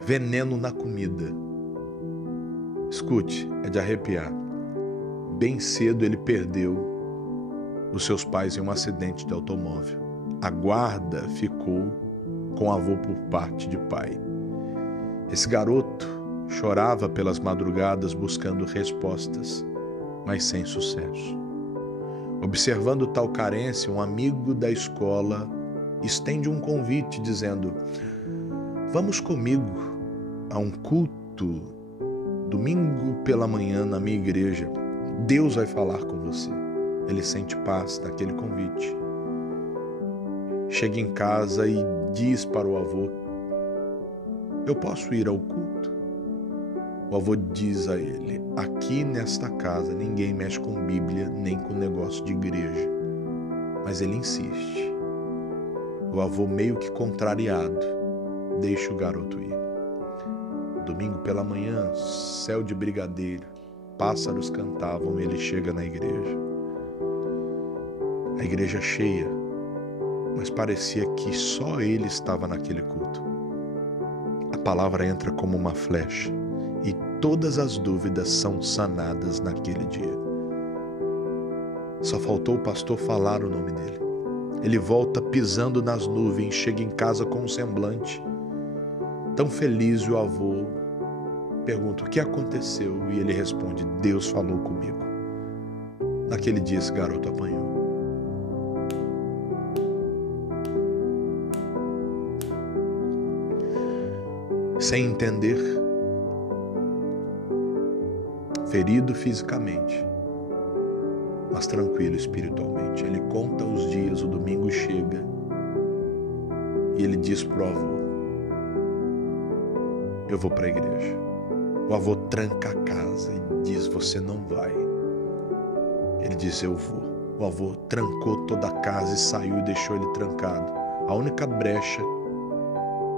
Veneno na comida. Escute, é de arrepiar. Bem cedo ele perdeu os seus pais em um acidente de automóvel. A guarda ficou com o avô por parte de pai. Esse garoto chorava pelas madrugadas buscando respostas, mas sem sucesso. Observando tal carência, um amigo da escola estende um convite dizendo: vamos comigo a um culto domingo pela manhã na minha igreja. Deus vai falar com você. Ele sente paz naquele convite. Chega em casa e diz para o avô: eu posso ir ao culto? O avô diz a ele: aqui nesta casa ninguém mexe com Bíblia nem com negócio de igreja. Mas ele insiste. O avô, meio que contrariado, deixa o garoto ir. Domingo pela manhã, céu de brigadeiro, pássaros cantavam e ele chega na igreja. A igreja cheia, mas parecia que só ele estava naquele culto. A palavra entra como uma flecha e todas as dúvidas são sanadas naquele dia. Só faltou o pastor falar o nome dele. Ele volta pisando nas nuvens, chega em casa com um semblante tão feliz, e o avô pergunta: o que aconteceu? E ele responde: Deus falou comigo. Naquele dia esse garoto apanhou. Sem entender, ferido fisicamente, mas tranquilo espiritualmente. Ele conta os dias, o domingo chega e ele diz pro avô: eu vou para a igreja. O avô tranca a casa e diz: você não vai. Ele diz: eu vou. O avô trancou toda a casa e saiu e deixou ele trancado. A única brecha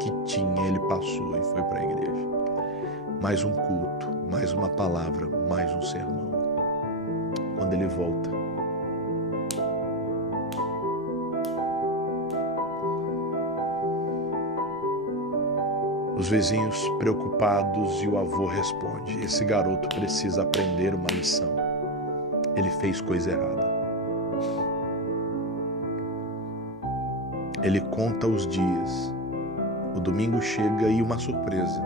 que tinha ele passou e foi para a igreja. Mais um culto, mais uma palavra, mais um sermão. Quando ele volta, os vizinhos preocupados, e o avô responde: esse garoto precisa aprender uma lição. Ele fez coisa errada. Ele conta os dias. O domingo chega e uma surpresa.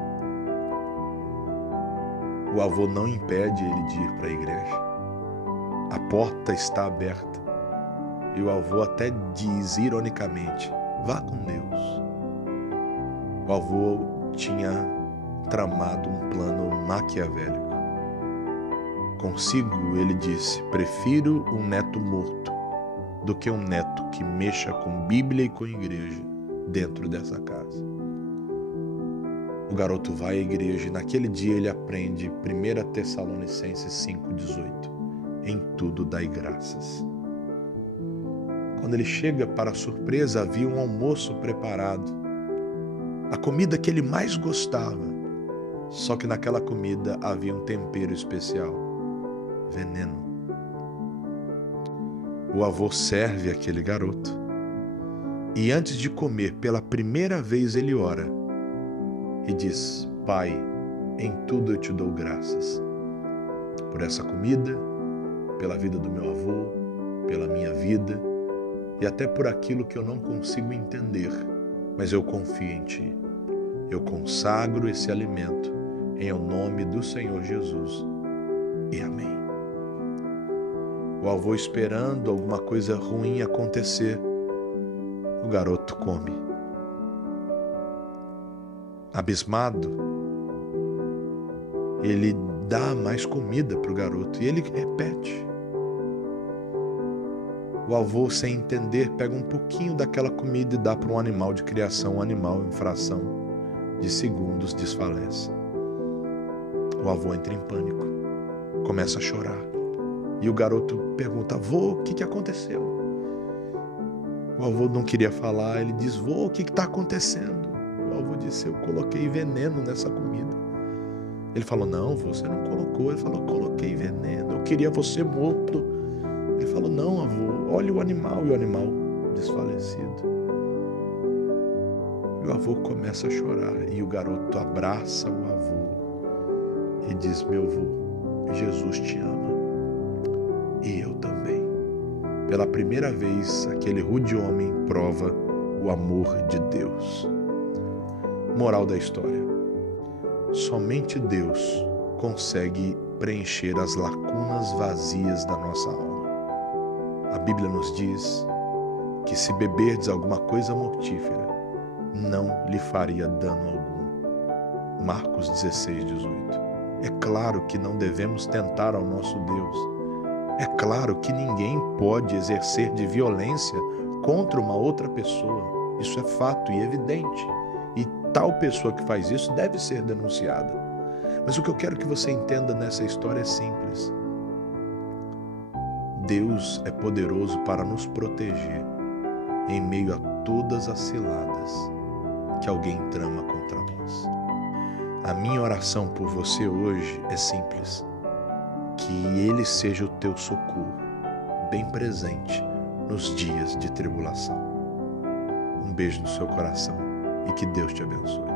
O avô não impede ele de ir para a igreja. A porta está aberta. E o avô até diz ironicamente: vá com Deus. O avô tinha tramado um plano maquiavélico. Consigo, ele disse: prefiro um neto morto do que um neto que mexa com Bíblia e com igreja dentro dessa casa. O garoto vai à igreja e naquele dia ele aprende 1 Tessalonicenses 5,18. Em tudo dai graças. Quando ele chega, para a surpresa, havia um almoço preparado. A comida que ele mais gostava. Só que naquela comida havia um tempero especial: veneno. O avô serve aquele garoto. E antes de comer, pela primeira vez ele ora e diz: Pai, em tudo eu te dou graças. Por essa comida, pela vida do meu avô, pela minha vida e até por aquilo que eu não consigo entender, mas eu confio em Ti. Eu consagro esse alimento em nome do Senhor Jesus. E amém. O avô esperando alguma coisa ruim acontecer, o garoto come. Abismado, ele dá mais comida para o garoto e ele repete. O avô, sem entender, pega um pouquinho daquela comida e dá para um animal de criação. O animal, em fração de segundos, desfalece. O avô entra em pânico, começa a chorar. E o garoto pergunta: avô, o que aconteceu? O avô não queria falar. Ele diz: vô, o que está acontecendo? O avô disse: eu coloquei veneno nessa comida. Ele falou: não, você não colocou. Ele falou: coloquei veneno, eu queria você morto. Ele falou: não, avô, olha o animal. E o animal desfalecido. E o o avô começa a chorar e o garoto abraça o avô e diz: meu avô, Jesus te ama e eu também. Pela primeira vez, aquele rude homem prova o amor de Deus. Moral da história: somente Deus consegue preencher as lacunas vazias da nossa alma. A Bíblia nos diz que se beberdes alguma coisa mortífera, não lhe faria dano algum. Marcos 16:18. É claro que não devemos tentar ao nosso Deus. É claro que ninguém pode exercer de violência contra uma outra pessoa. Isso é fato e evidente. E tal pessoa que faz isso deve ser denunciada. Mas o que eu quero que você entenda nessa história é simples. Deus é poderoso para nos proteger em meio a todas as ciladas que alguém trama contra nós. A minha oração por você hoje é simples: que Ele seja o teu socorro, bem presente nos dias de tribulação. Um beijo no seu coração e que Deus te abençoe.